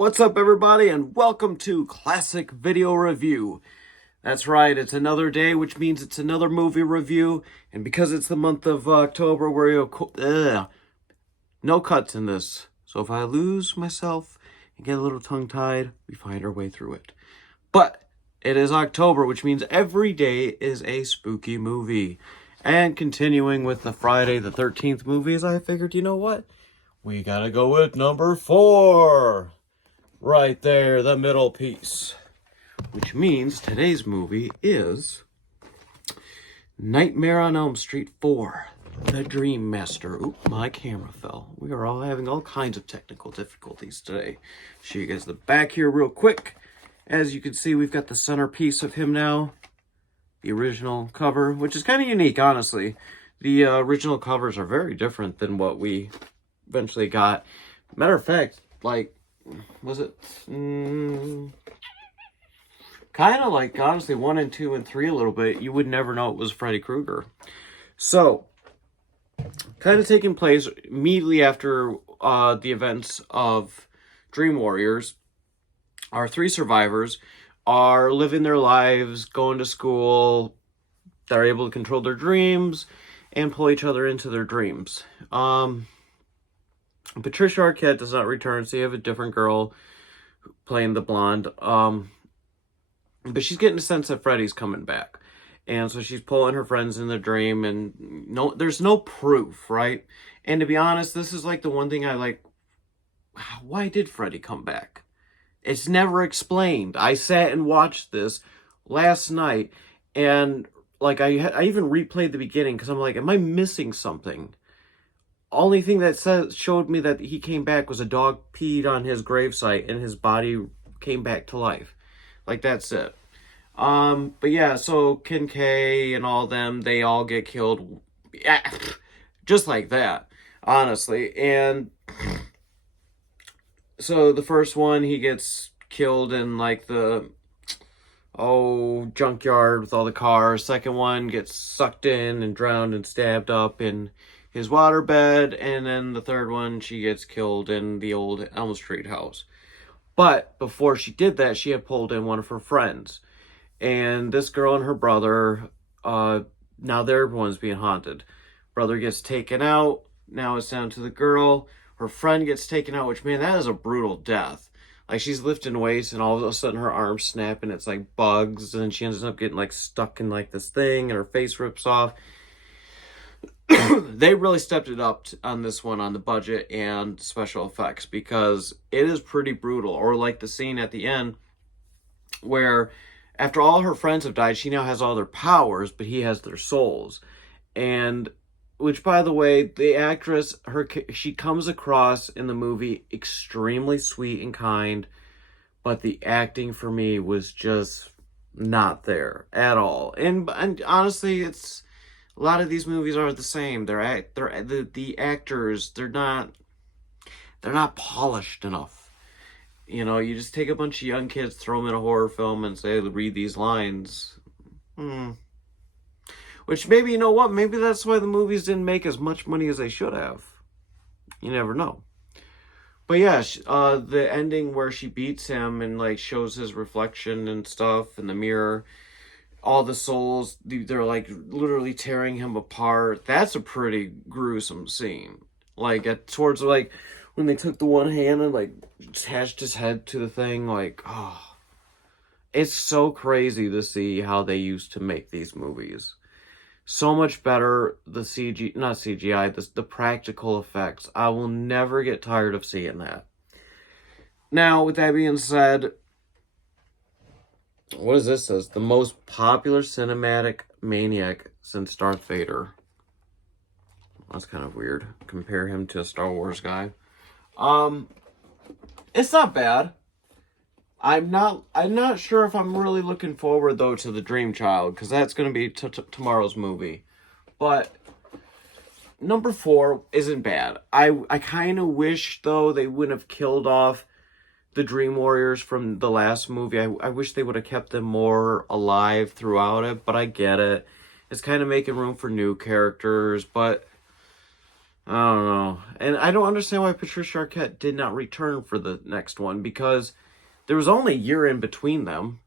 What's up, everybody, and welcome to Classic Video Review. That's right, it's another day, which means it's another movie review, and because it's the month of October, no cuts in this. So if I lose myself and get a little tongue-tied, we find our way through it. But it is October, which means every day is a spooky movie. And continuing with the Friday the 13th movies, I figured, you know what? We gotta go with number 4. Right there, the middle piece. Which means today's movie is Nightmare on Elm Street 4, The Dream Master. Oop, my camera fell. We are all having all kinds of technical difficulties today. Show you guys the back here real quick. As you can see, we've got the centerpiece of him now. The original cover, which is kind of unique, honestly. The original covers are very different than what we eventually got. Matter of fact, like, was it kind of like, honestly, 1 and 2 and 3 a little bit. You would never know it was Freddy Krueger. So, kind of taking place immediately after the events of Dream Warriors. Our 3 survivors are living their lives, going to school. They're able to control their dreams and pull each other into their dreams. Patricia Arquette does not return, so you have a different girl playing the blonde. But she's getting a sense that Freddy's coming back. And so she's pulling her friends in the dream, and there's no proof, right? And to be honest, this is like the one thing I like. Why did Freddy come back? It's never explained. I sat and watched this last night, and like I even replayed the beginning because I'm like, am I missing something? Only thing that showed me that he came back was a dog peed on his gravesite and his body came back to life. Like, that's it. But yeah, so Kincaid and all them, they all get killed. Yeah, just like that, honestly. And so the first one, he gets killed in like the junkyard with all the cars. Second one gets sucked in and drowned and stabbed up in his waterbed, and then the third one, she gets killed in the old Elm Street house. But before she did that, she had pulled in one of her friends. And this girl and her brother, now their one's being haunted. Brother gets taken out. Now it's down to the girl. Her friend gets taken out, which, man, that is a brutal death. Like, she's lifting weights, and all of a sudden her arms snap, and it's like bugs, and she ends up getting like stuck in like this thing, and her face rips off. They really stepped it up on this one on the budget and special effects, because it is pretty brutal. Or like the scene at the end where after all her friends have died, she now has all their powers, but he has their souls. And which, by the way, the actress, she comes across in the movie extremely sweet and kind, but the acting for me was just not there at all. And honestly, it's a lot of these movies are the same. The actors, they're not polished enough. You know, you just take a bunch of young kids, throw them in a horror film, and say, read these lines. Which maybe, you know what? Maybe that's why the movies didn't make as much money as they should have. You never know. But yeah, the ending where she beats him and like shows his reflection and stuff in the mirror. All the souls, they're like literally tearing him apart. That's a pretty gruesome scene. Like towards like when they took the one hand and like attached his head to the thing. Like, oh, it's so crazy to see how they used to make these movies. So much better, the the practical effects. I will never get tired of seeing that. Now, with that being said, what does this say? The most popular cinematic maniac since Darth Vader. That's kind of weird. Compare him to a Star Wars guy. It's not bad. I'm not sure if I'm really looking forward though to the Dream Child, because that's going to be tomorrow's movie. But number 4 isn't bad. I kind of wish though they wouldn't have killed off the Dream Warriors from the last movie. I wish they would have kept them more alive throughout it, but I get it. It's kind of making room for new characters, but I don't know. And I don't understand why Patricia Arquette did not return for the next one, because there was only a year in between them.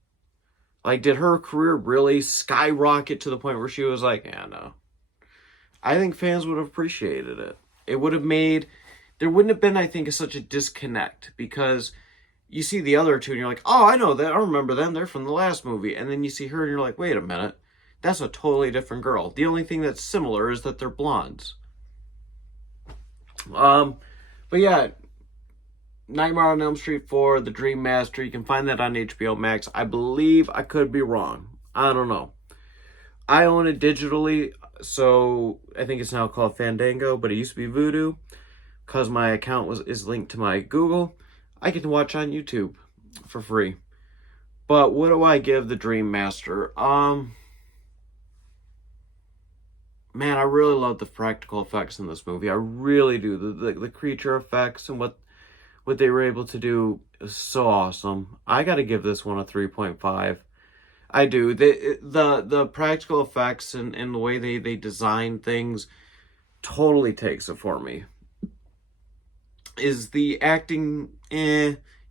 Like, did her career really skyrocket to the point where she was like, yeah, no. I think fans would have appreciated it. It would have made, there wouldn't have been, I think, such a disconnect, because you see the other two and you're like, oh, I know that. I remember them. They're from the last movie. And then you see her and you're like, wait a minute. That's a totally different girl. The only thing that's similar is that they're blondes. But yeah, Nightmare on Elm Street 4, The Dream Master. You can find that on HBO Max. I believe, I could be wrong. I don't know. I own it digitally, so I think it's now called Fandango, but it used to be Vudu. Because my account is linked to my Google, I can watch on YouTube for free. But what do I give The Dream Master? Man, I really love the practical effects in this movie. I really do. The creature effects and what they were able to do is so awesome. I got to give this one a 3.5. I do. The practical effects and the way they design things totally takes it for me. Is the acting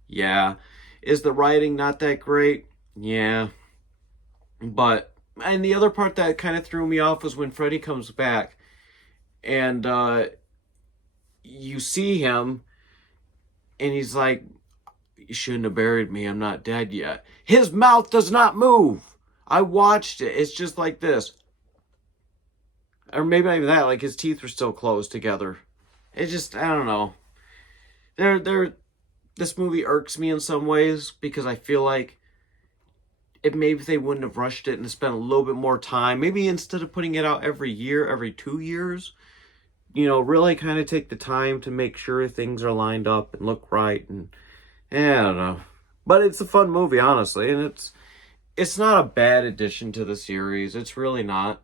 yeah. Is the writing not that great? Yeah. But, and the other part that kind of threw me off was when Freddy comes back and you see him and he's like, you shouldn't have buried me. I'm not dead yet. His mouth does not move. I watched it. It's just like this. Or maybe not even that. Like his teeth were still closed together. It just, I don't know. This movie irks me in some ways because I feel like maybe they wouldn't have rushed it and spent a little bit more time. Maybe instead of putting it out every year, every 2 years, really kind of take the time to make sure things are lined up and look right. And I don't know. But it's a fun movie, honestly. And it's not a bad addition to the series. It's really not.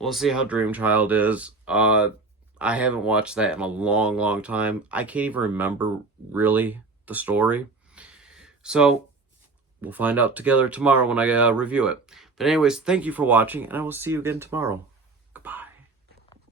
We'll see how Dream Child is. I haven't watched that in a long, long time. I can't even remember, really, the story. So, we'll find out together tomorrow when I review it. But anyways, thank you for watching, and I will see you again tomorrow.